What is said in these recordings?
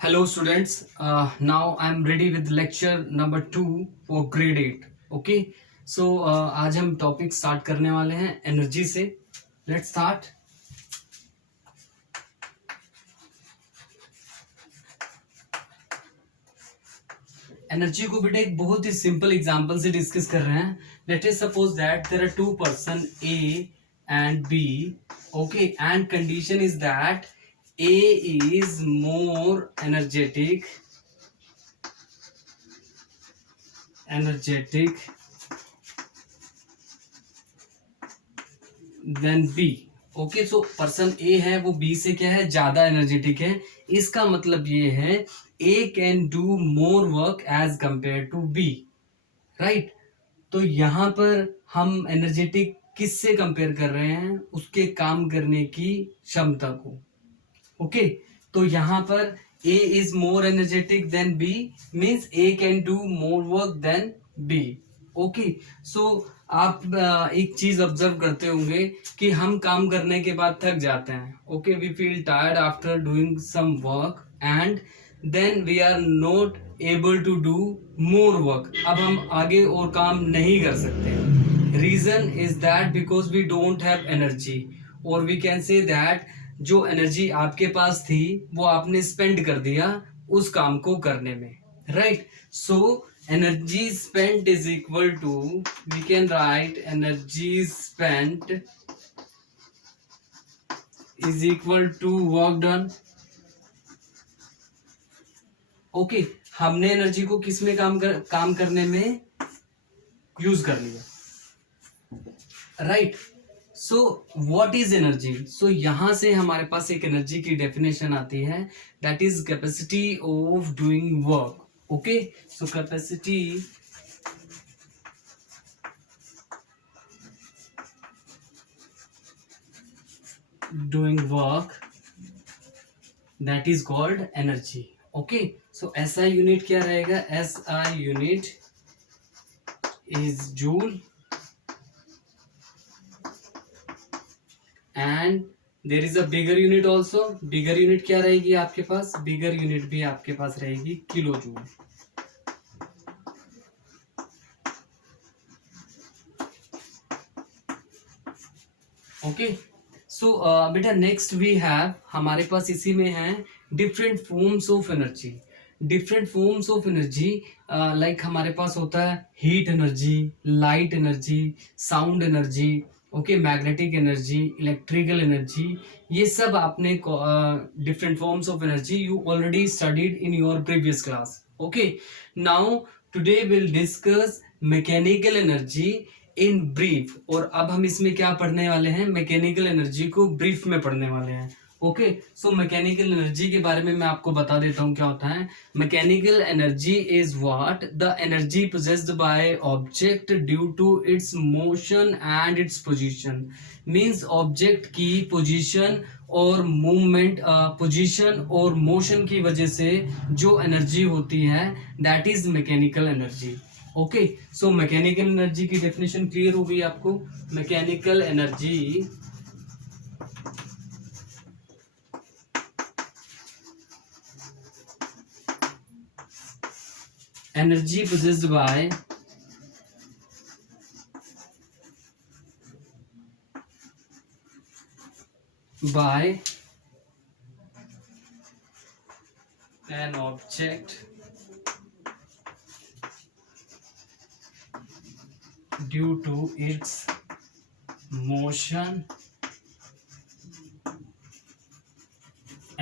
Hello students, now I'm ready with lecture number 2 for grade 8. Okay, so आज हम topic start करने वाले हैं एनर्जी से. Let's start. एनर्जी को बेटा एक बहुत ही सिंपल एग्जांपल से डिस्कस कर रहे हैं. Let us suppose that there are two person A and B. Okay, and condition is that A is more energetic than B. Okay, so person A है वो बी से क्या है, ज्यादा एनर्जेटिक है. इसका मतलब ये है A can do more work as compare to B. Right. तो यहां पर हम एनर्जेटिक किससे कंपेयर कर रहे हैं, उसके काम करने की क्षमता को. ओके, तो यहां पर A is more energetic than B means A can do more work than B. Okay, so आप एक चीज ऑब्जर्व करते होंगे कि हम काम करने के बाद थक जाते हैं. Okay, we feel tired after doing some work and then we are not able to do more work. अब हम आगे और काम नहीं कर सकते. Reason is that because we don't have energy, और वी कैन से दैट जो एनर्जी आपके पास थी वो आपने स्पेंड कर दिया उस काम को करने में. Right. So energy spent is equal to, we can write energy spent is equal to work done. Okay, हमने एनर्जी को किस में काम करने में यूज कर लिया. Right. So what is energy. So यहां से हमारे पास एक एनर्जी की डेफिनेशन आती है, that is capacity of doing work. Okay, so capacity doing work, that is called energy. Okay, so SI unit क्या रहेगा, SI unit is joule and there is a bigger unit also. bigger unit क्या रहेगी आपके पास, bigger unit भी आपके पास रहेगी kilo joule. Okay, सो बेटा next we have, हमारे पास इसी में है different forms of energy. Different forms of energy like हमारे पास होता है heat energy, light energy, sound energy, okay, magnetic energy, electrical energy. ये सब आपने different forms of energy you already studied in your previous class. Okay, now today will discuss mechanical energy in brief. और अब हम इसमें क्या पढ़ने वाले हैं, मैकेनिकल एनर्जी को ब्रीफ में पढ़ने वाले हैं. ओके, सो मैकेनिकल एनर्जी के बारे में मैं आपको बता देता हूँ क्या होता है. Mechanical energy is what the energy possessed by object due to its motion and its position. Means object की पोजीशन और मूवमेंट, पोजीशन और मोशन की वजह से जो एनर्जी होती है that is mechanical energy. Okay, so mechanical energy की डेफिनेशन क्लियर हो गई आपको. Mechanical energy energy possessed by an object due to its motion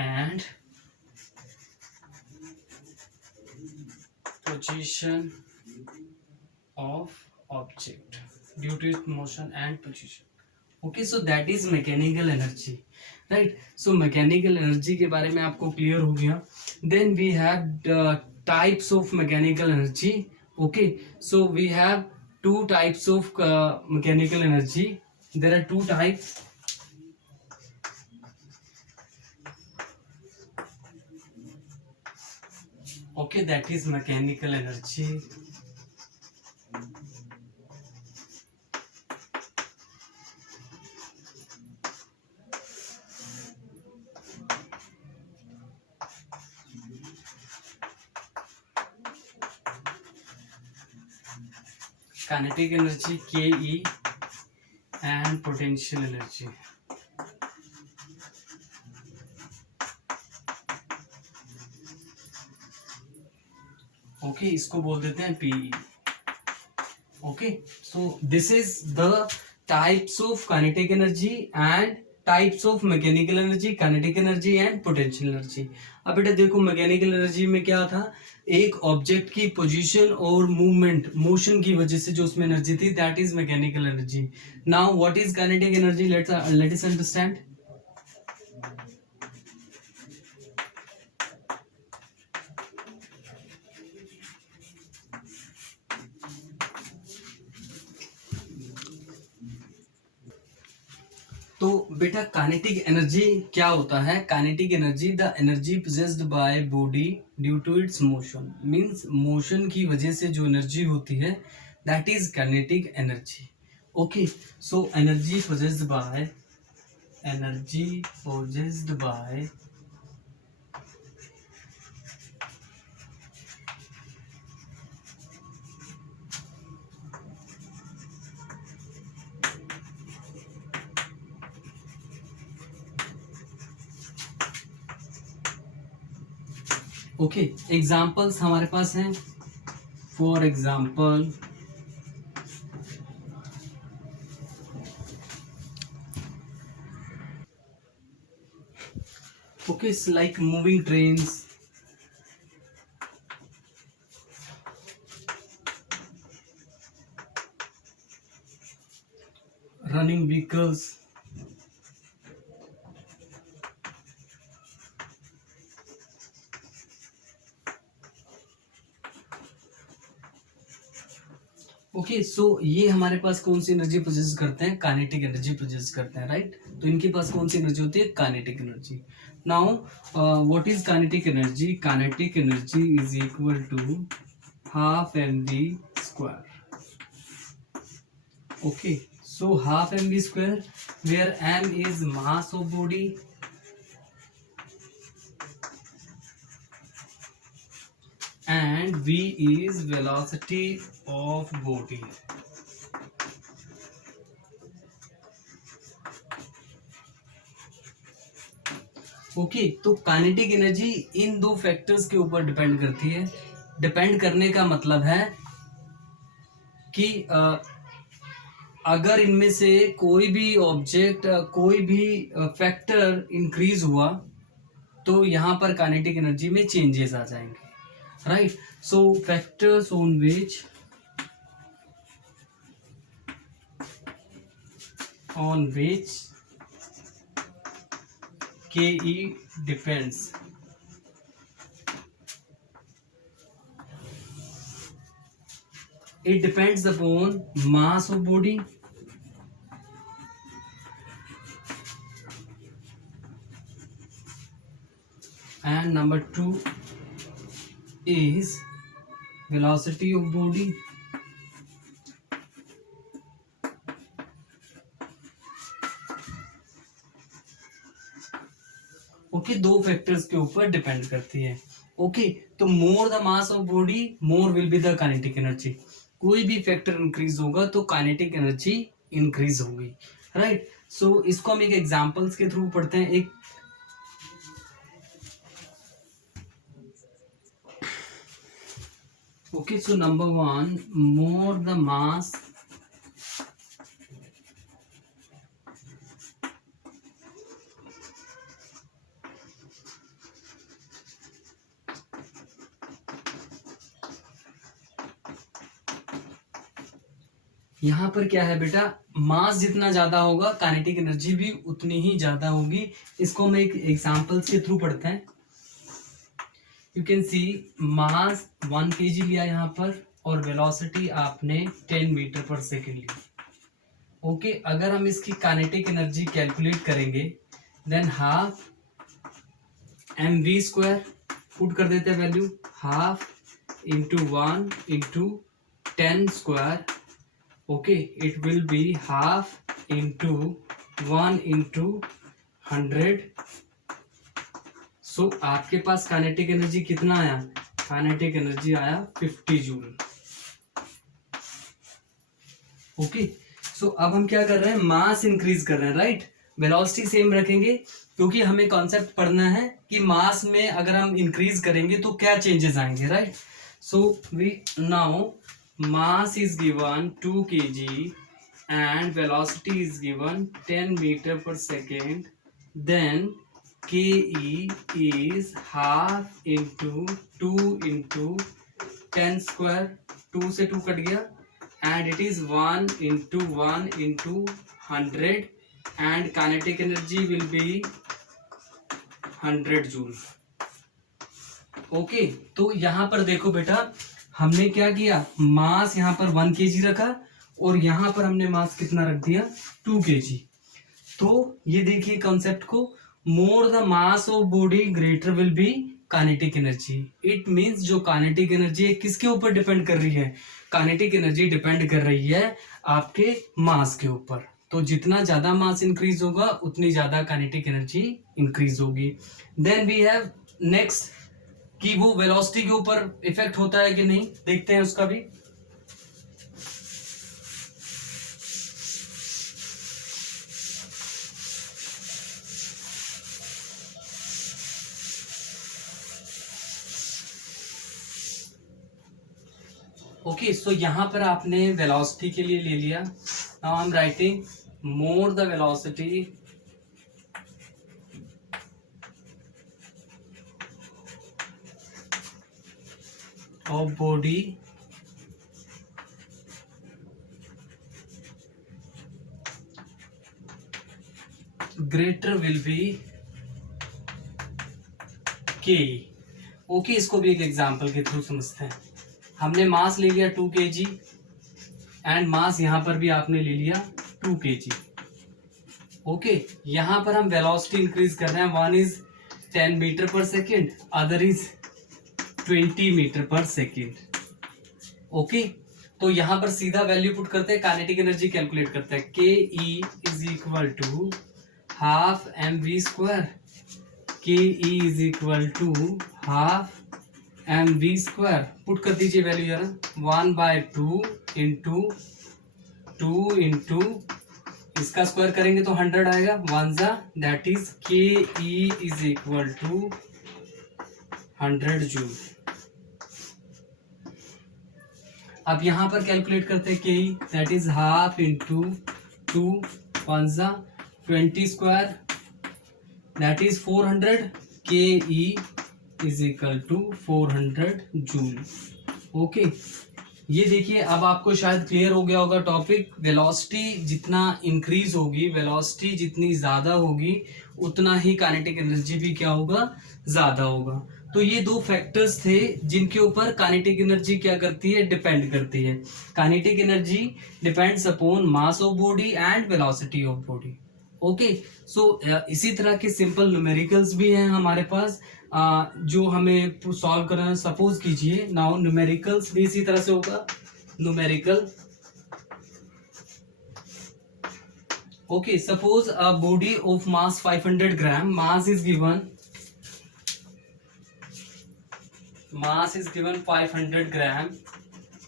and position of object, due to its motion and position. Okay, so that is mechanical energy. Right. So mechanical energy के बारे में आपको clear हो गया. Then we have the types of mechanical energy. Okay, so we have two types of mechanical energy. There are two types. Okay, that is mechanical energy. Kinetic energy K E and potential energy. Okay, इसको बोल देते हैं PE. Okay, so this is the types of kinetic energy and types of mechanical energy, kinetic energy and potential energy. अब बेटा देखो, mechanical energy में क्या था, एक ऑब्जेक्ट की पोजीशन और मूवमेंट, मोशन की वजह से जो उसमें एनर्जी थी, that is mechanical energy. Now what is kinetic energy, let's us understand. तो बेटा काइनेटिक एनर्जी क्या होता है? Kinetic energy the energy possessed by body due to its motion, means motion की वजह से जो एनर्जी होती है, that is kinetic energy. Okay, so energy possessed by okay, examples हमारे पास हैं। For example, okay, it's like moving trains, running vehicles, okay, so ये हमारे पास कौन सी एनर्जी प्रोड्यूस करते हैं? काइनेटिक एनर्जी प्रोड्यूस करते हैं, राइट। तो इनके पास कौन सी एनर्जी होती है? Kinetic energy. Now what is kinetic energy? Kinetic energy is equal to half mv square. Okay, so half mv square, where m is mass of body and v is velocity of body। Okay, तो kinetic energy इन दो factors के ऊपर depend करती है। Depend करने का मतलब है कि अगर इनमें से कोई भी ऑब्जेक्ट, कोई भी फैक्टर इंक्रीज हुआ, तो यहाँ पर काइनेटिक एनर्जी में चेंजेस आ जाएंगे, right. So factors on which ke depends, it depends upon mass of body and number 2 is velocity of body। Okay, दो फैक्टर्स के ऊपर डिपेंड करती है। ओके, तो more the mass of body more will be the kinetic energy. कोई भी factor increase होगा तो काइनेटिक एनर्जी इंक्रीज होगी, राइट। सो इसको हम एक एग्जांपल्स के थ्रू पढ़ते हैं। एक okay, so number 1, more the mass यहाँ पर क्या है बेटा, मास जितना ज्यादा होगा काइनेटिक एनर्जी भी उतनी ही ज्यादा होगी। इसको हम एक एग्जांपल्स के थ्रू पढ़ते हैं। You can see mass 1 kg लिया यहाँ पर और वेलोसिटी आपने 10 मीटर पर सेकेंड ली। ओके, अगर हम इसकी काइनेटिक एनर्जी कैलकुलेट करेंगे, than half mv square, put कर देते हैं value, half into 1 into 10 square. Okay, it will be half into 1 into 100। सो आपके पास काइनेटिक एनर्जी कितना आया? काइनेटिक एनर्जी आया 50 जूल। ओके, सो अब हम क्या कर रहे हैं, मास इंक्रीज कर रहे हैं, राइट। वेलोसिटी सेम रखेंगे क्योंकि हमें कॉन्सेप्ट पढ़ना है कि मास में अगर हम इंक्रीज करेंगे तो क्या चेंजेस आएंगे, right. So we now mass is given 2 kg and velocity is given 10 meter per second, then ke is half into 2 into 10 square, 2 से 2 कट गया, and it is 1 into 1 into 100 and kinetic energy will be 100 joule. Okay, तो यहाँ पर देखो बेटा, हमने क्या किया, मास यहाँ पर 1 kg रखा और यहाँ पर हमने मास कितना रख दिया, 2 kg। तो ये देखिए कॉन्सेप्ट को, more the mass of body greater will be kinetic energy. It means जो काइनेटिक एनर्जी है किसके ऊपर डिपेंड कर रही है, काइनेटिक एनर्जी डिपेंड कर रही है आपके मास के ऊपर। तो जितना ज्यादा मास इंक्रीज होगा उतनी ज्यादा काइनेटिक एनर्जी इंक्रीज होगी। देन वी हैव नेक्स्ट कि वो वेलोसिटी के ऊपर इफेक्ट होता है कि नहीं, देखते हैं उसका भी। ओके, सो यहाँ पर आपने वेलोसिटी के लिए ले लिया। Now I am writing more the velocity of body greater will be के। ओके, इसको भी एक एग्जांपल के थ्रू समझते हैं। हमने मास ले लिया 2 kg एंड मास यहां पर भी आपने ले लिया 2 kg। ओके, यहां पर हम वेलोसिटी इंक्रीज कर रहे हैं, वन इज 10 मीटर पर सेकेंड, अदर इज 20 मीटर पर सेकेंड। ओके, तो यहां पर सीधा वैल्यू पुट करते हैं, काइनेटिक एनर्जी कैलकुलेट करते हैं। K E is equal to half M we square, K E is equal to half M we square, put कर दीजिए वैल्यू जरा, 1/2 इंटू 2 इंटू इसका स्क्वायर करेंगे तो 100 आएगा, 1 जा that is K E is equal to 100 joule. अब यहां पर कैलकुलेट करते हैं K E, that is half into 2, 1 जा 20 square that is 400, K E is equal to 400 joule. Okay, ये देखिए अब आपको शायद क्लियर हो गया होगा टॉपिक। वेलोसिटी जितना इंक्रीज होगी, वेलोसिटी जितनी ज्यादा होगी उतना ही काइनेटिक एनर्जी भी क्या होगा, ज्यादा होगा। तो ये दो फैक्टर्स थे जिनके ऊपर काइनेटिक एनर्जी क्या करती है, डिपेंड करती है। Kinetic energy depends upon mass of body and velocity of body. Okay, so इसी तरह के सिंपल न्यूमेरिकल्स भी हैं हमारे पास जो हमें सॉल्व करना है। सपोज कीजिए नाउ न्यूमेरिकल्स भी इसी तरह से होगा, numerical. Okay, suppose a body of mass 500 gram, mass is given 500 gram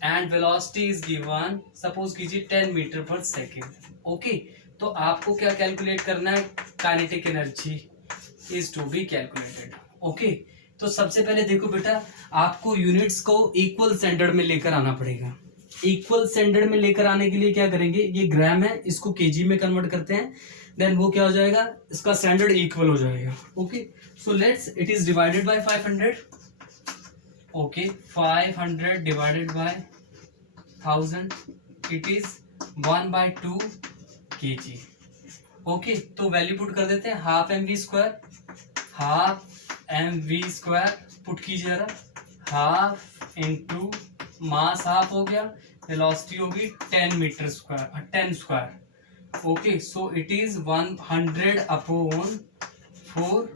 and velocity is given, suppose कीजिए 10 मीटर पर सेकेंड। ओके, तो आपको क्या कैलकुलेट करना है, kinetic energy is to be calculated. Okay, तो सबसे पहले देखो बेटा, आपको यूनिट्स को इक्वल स्टैंडर्ड में लेकर आना पड़ेगा। इक्वल स्टैंडर्ड में लेकर आने के लिए क्या करेंगे, ये ग्राम है इसको केजी में कन्वर्ट करते हैं, देन वो क्या हो जाएगा, इसका स्टैंडर्ड इक्वल हो जाएगा। Okay, so let's it is divided by 500। Okay, 500 divided by 1000, it is 1/2 kg। Okay, तो वैल्यू पुट कर देते हैं, half M we square, half M we square put कीजिए जरा, हाफ इंटू मास हाफ हो गया, वेलोसिटी होगी 10 metre square, 10 square. Okay, so it is 100 upon 4,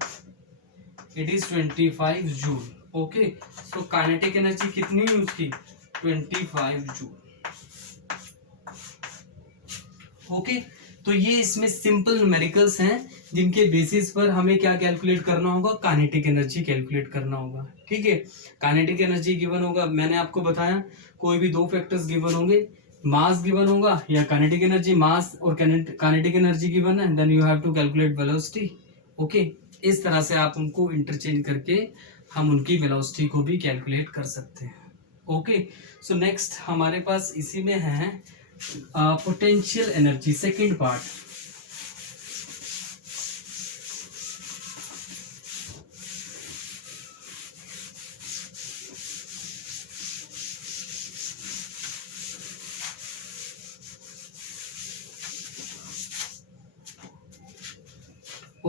it is 25 joule. Okay, so kinetic energy कितनी use की, 25 जूल। ओके, तो ये इसमें सिंपल न्यूमेरिकल्स हैं जिनके बेसिस पर हमें क्या कैलकुलेट करना होगा, काइनेटिक एनर्जी कैलकुलेट करना होगा। ठीक है, काइनेटिक एनर्जी गिवन होगा, मैंने आपको बताया कोई भी दो फैक्टर्स गिवन होंगे, मास गिवन होगा या काइनेटिक एनर्जी, मास और काइनेटिक एनर्जी गिवन है, then you have to calculate velocity. Okay, इस तरह से आप उनको इंटरचेंज करके हम उनकी वेलोसिटी को भी कैलकुलेट कर सकते हैं। ओके, सो नेक्स्ट हमारे पास इसी में है potential energy, second part.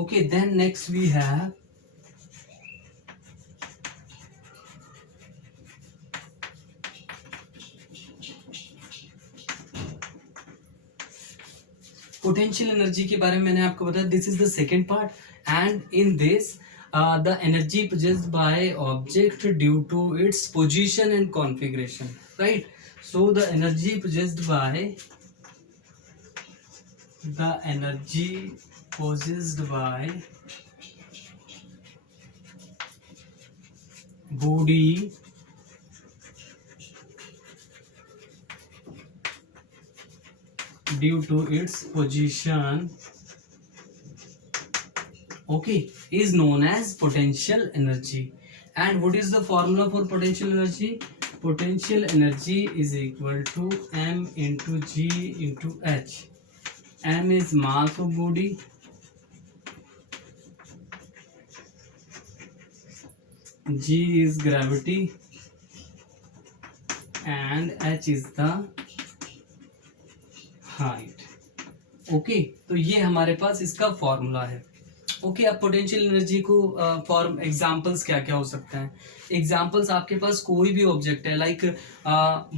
Okay, then next we have potential energy के बारे में मैंने आपको बताया, this is the second part, and in this the energy possessed by object due to its position and configuration, right? So the energy possessed by body due to its position, okay, is known as potential energy. And what is the formula for potential energy? Potential energy is equal to m into g into h. M is mass of body, g is gravity, and h is the height. Okay, तो ये हमारे पास इसका formula है। Okay, अब potential energy को form examples क्या क्या हो सकते हैं? एग्जांपल्स आपके पास कोई भी ऑब्जेक्ट है, like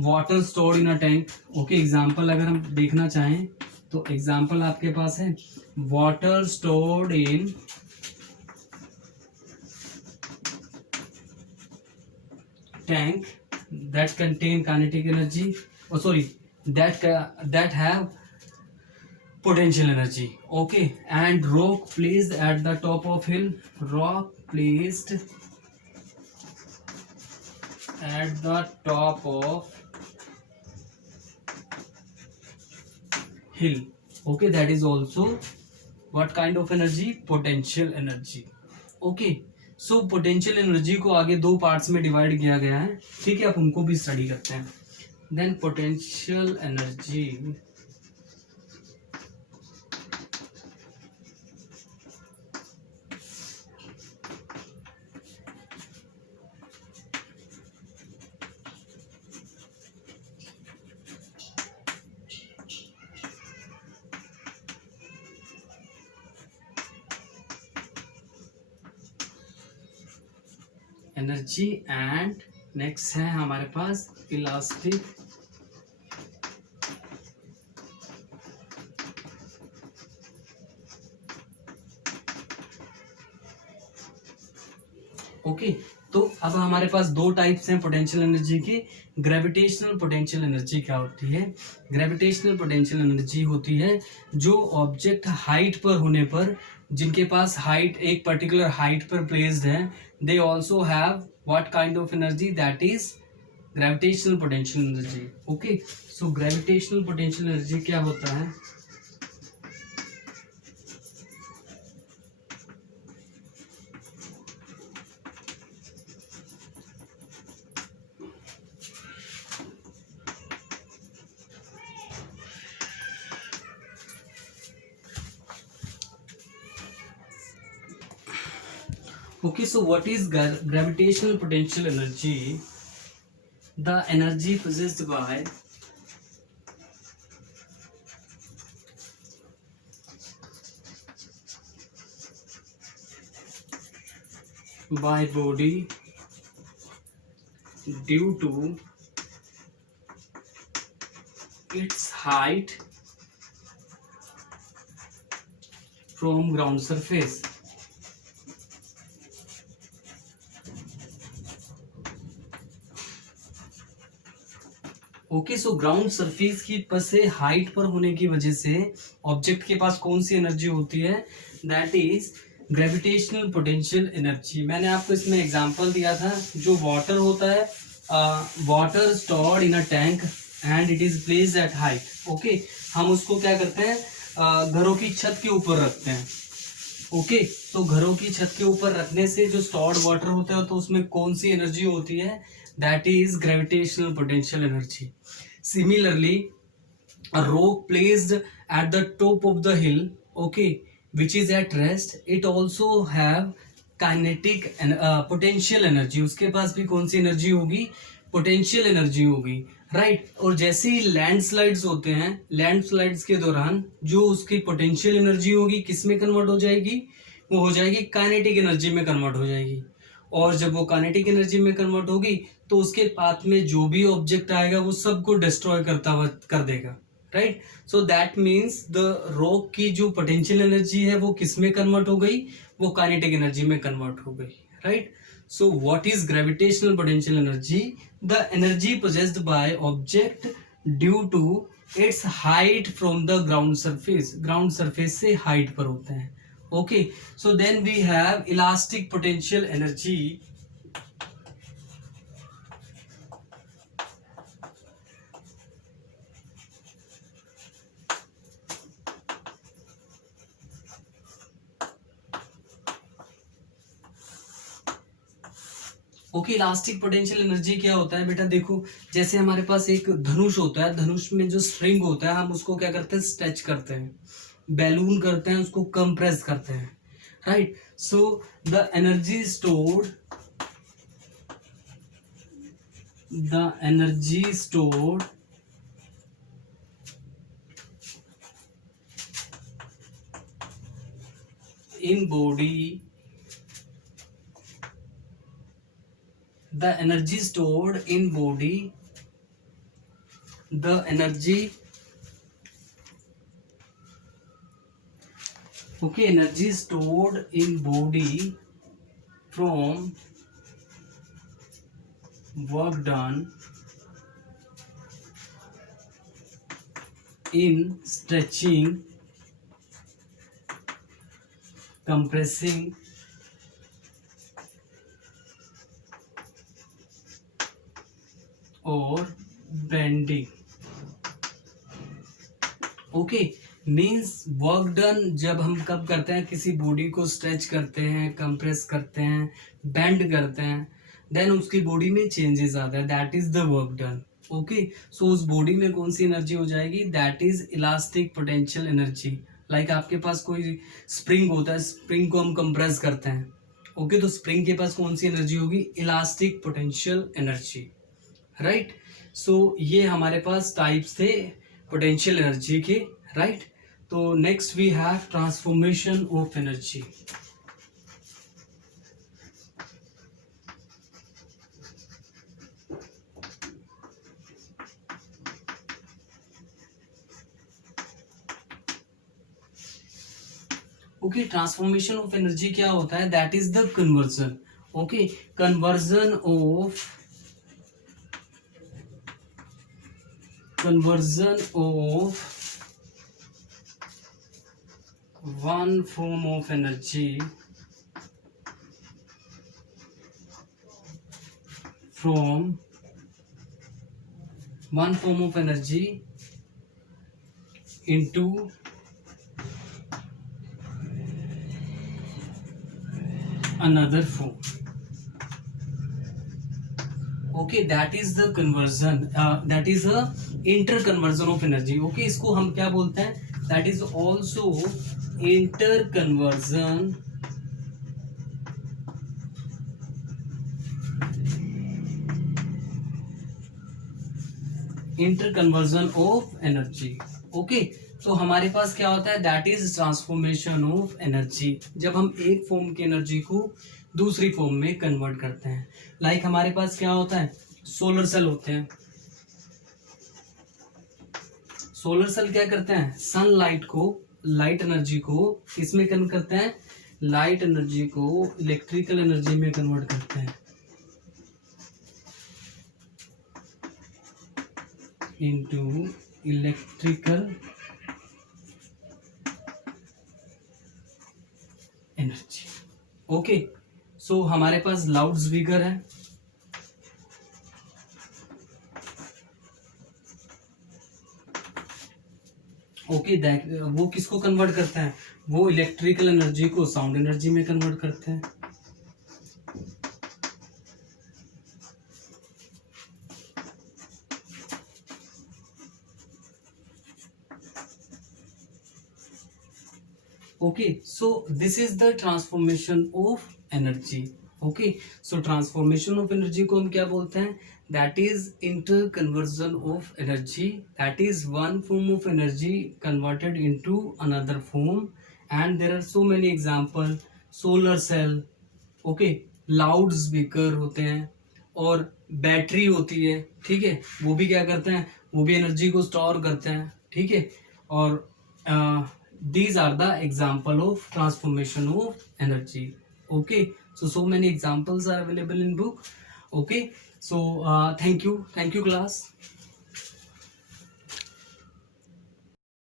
water stored in a tank. Okay, example अगर हम देखना चाहें तो एग्जांपल आपके पास है water stored in tank that contain kinetic energy, oh sorry, that have potential energy. Okay, and rock placed at the top of hill, rock placed at the top of hill. Okay, that is also what kind of energy? Potential energy. Okay, so potential energy को आगे दो parts में divide किया गया है, ठीक है, आप उनको भी स्टडी करते हैं। Then potential energy energy and next है हमारे पास इलास्टिक ओके। तो अब हमारे पास दो टाइप्स हैं पोटेंशियल एनर्जी की। ग्रेविटेशनल पोटेंशियल एनर्जी क्या होती है? ग्रेविटेशनल पोटेंशियल एनर्जी होती है जो ऑब्जेक्ट हाइट पर होने पर, जिनके पास हाइट एक पर्टिकुलर हाइट पर प्लेस्ड है, they also have what kind of energy? That is gravitational potential energy. Okay, so gravitational potential energy क्या होता है? Okay, so what is gravitational potential energy? The energy possessed by body due to its height from ground surface. Okay, so ground surface की पर से height पर होने की वजह से ऑब्जेक्ट के पास कौन सी एनर्जी होती है? That is gravitational potential energy. मैंने आपको इसमें एग्जांपल दिया था, जो वाटर होता है, water stored in a tank, and it is placed at height. Okay, हम उसको क्या करते हैं, घरों की छत के ऊपर रखते हैं। ओके, तो घरों की छत के ऊपर रखने से जो स्टोर्ड वाटर होता है तो उसमें कौन सी एनर्जी होती है, that is gravitational potential energy. Similarly a rock placed at the top of the hill, okay, which is at rest, it also have kinetic and potential energy। उसके पास भी कौन सी एनर्जी होगी, पोटेंशियल एनर्जी होगी, right. और जैसे ही landslides होते हैं, लैंडस्लाइड्स के दौरान जो उसकी पोटेंशियल एनर्जी होगी किस में कन्वर्ट हो जाएगी, वो हो जाएगी काइनेटिक एनर्जी में कन्वर्ट हो जाएगी। और जब वो काइनेटिक एनर्जी में कन्वर्ट होगी तो उसके पाथ में जो भी ऑब्जेक्ट आएगा वो सबको डिस्ट्रॉय करता हुआ कर देगा, right. So that means the rock की जो पोटेंशियल एनर्जी है वो किस में कन्वर्ट हो गई, वो काइनेटिक एनर्जी में कन्वर्ट हो गई, right. So what is gravitational potential energy, the energy possessed by object due to its height from the ground surface, ground surface से हाइट पर होता है। Okay, so then we have elastic potential energy. Okay, elastic potential energy क्या होता है बेटा, देखो जैसे हमारे पास एक धनुष होता है, धनुष में जो स्ट्रिंग होता है हम उसको क्या करते हैं, स्ट्रेच करते हैं, बैलून करते हैं, उसको कंप्रेस करते हैं, right. So the energy stored, the energy stored in body, the energy stored in body, the energy, okay, energy stored in body from work done in stretching, compressing, और bending. Okay, means work done जब हम कब करते हैं, किसी body को stretch करते हैं, कंप्रेस करते हैं, बेंड करते हैं, देन उसकी बॉडी में चेंजेस आता है, that is the work done. Okay, so उस बॉडी में कौन सी एनर्जी हो जाएगी, that is elastic potential energy. Like आपके पास कोई स्प्रिंग होता है, स्प्रिंग को हम कंप्रेस करते हैं, ओके, तो स्प्रिंग के पास कौन सी एनर्जी होगी, elastic potential energy, right. So ये हमारे पास टाइप्स थे पोटेंशियल एनर्जी के, राइट। तो next we have transformation of energy. Okay, transformation of energy क्या होता है, that is the conversion. Okay, conversion of one form of energy from one form of energy into another form। Okay, that is the conversion, that is a interconversion of energy। Okay, इसको हम क्या बोलते हैं, that is also interconversion of energy. Okay, तो हमारे पास क्या होता है, that is transformation of energy, जब हम एक फॉर्म की एनर्जी को दूसरी फॉर्म में कन्वर्ट करते हैं। लाइक हमारे पास क्या होता है, सोलर सेल होते हैं, सोलर सेल क्या करते हैं, सनलाइट को, लाइट एनर्जी को किसमें कन्वर्ट करते हैं, लाइट एनर्जी को इलेक्ट्रिकल एनर्जी में कन्वर्ट करते हैं, इनटू इलेक्ट्रिकल एनर्जी। ओके, सो हमारे पास लाउड स्पीकर है, ओके, वो किसको कन्वर्ट करता है, वो इलेक्ट्रिकल एनर्जी को साउंड एनर्जी में कन्वर्ट करता है। Okay, so this is the transformation of energy. Okay, so transformation of energy को हम क्या बोलते हैं, that is interconversion of energy, that is one form of energy converted into another form, and there are so many example, solar cell, okay, loud speaker होते हैं और battery होती है, ठीक है, वो भी क्या करते हैं, वो भी एनर्जी को स्टोर करते हैं, ठीक है। और these are the example of transformation of energy. Okay, so many examples are available in book. Okay, so thank you class.